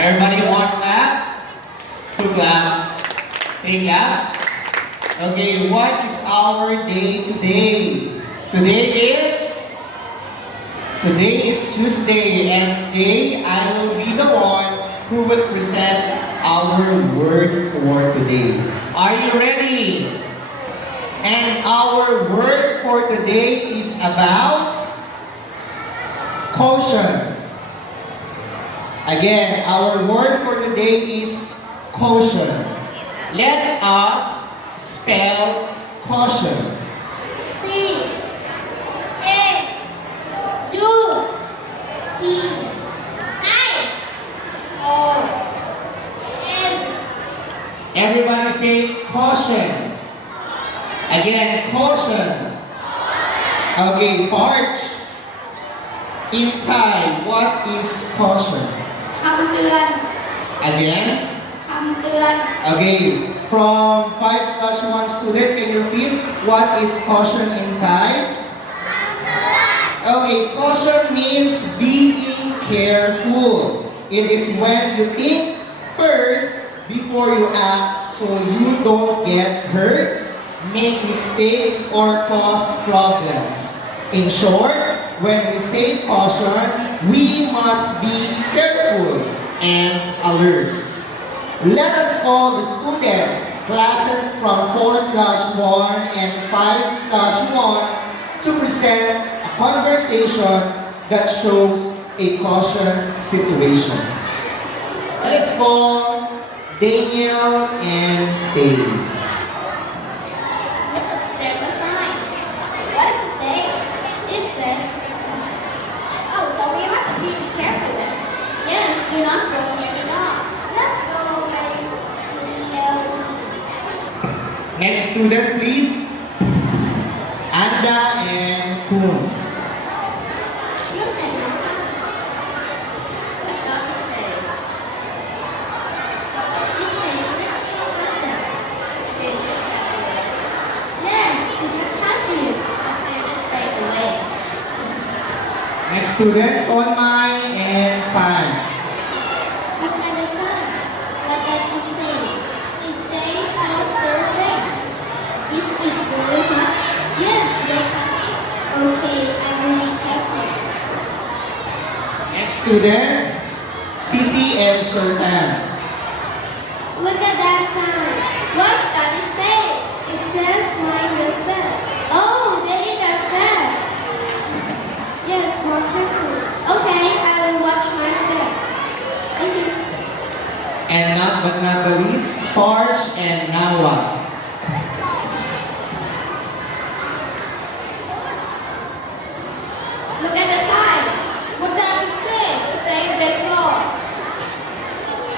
Everybody one clap, two claps, three claps. Okay, what is our day today? Today is Tuesday, and today I will be the one who will present our word for today. Are you ready? And our word for today is about caution. Again, our word for today is caution. Let us spell caution. Everybody say caution. Again, caution. Okay, Parch. In Thai, what is caution? คำเตือน Again. คำเตือน Okay, from 5/1 student, can you repeat what is caution in Thai? Okay, caution means being careful. It is when you think first before you act so you don't get hurt, make mistakes, or cause problems. In short, when we say caution, we must be careful and alert. Let us call the student classes from 4/1 and 5/1 to present a conversation that shows a caution situation. Let us call Daniel and Taylor. There's a sign. What does it say? It says, oh, so we must be careful then. Yes, do not go near the dog. Let's go away. Next student, please. Anda and Kun. Look at the sign. What does it say? It says, yes, it's a tattoo. Okay, let's stay away. Next student, Tonmai and Pan. Look at the sign. What does it say? It says no surfing. Is it very hot? Yes, very hot. Okay, I will be careful. Next student, Sisi and Sultan. Look at that sign. What does it say? It says mind the step. Oh, really does that? Yes, more careful. Okay, I will watch my step. Thank you. And not but not the least, Parch and Nawa. Look at the sign. What does it say? It says wet floor.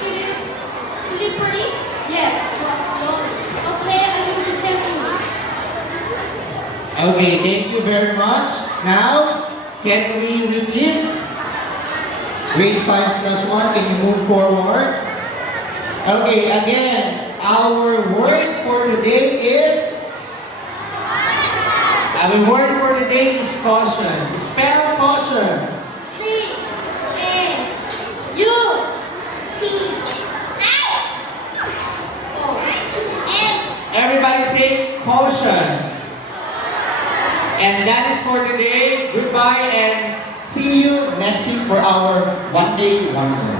It is slippery? Yes, walk slowly. Okay, I will be careful. Okay, thank you very much. Now, can we repeat? Grade 5/1, can you move forward? Okay, again, our word for today is caution. Spell caution. C-A-U-C-A-O-N. Everybody say caution. And that is for today. Goodbye and see you next week for our One Day Wonder.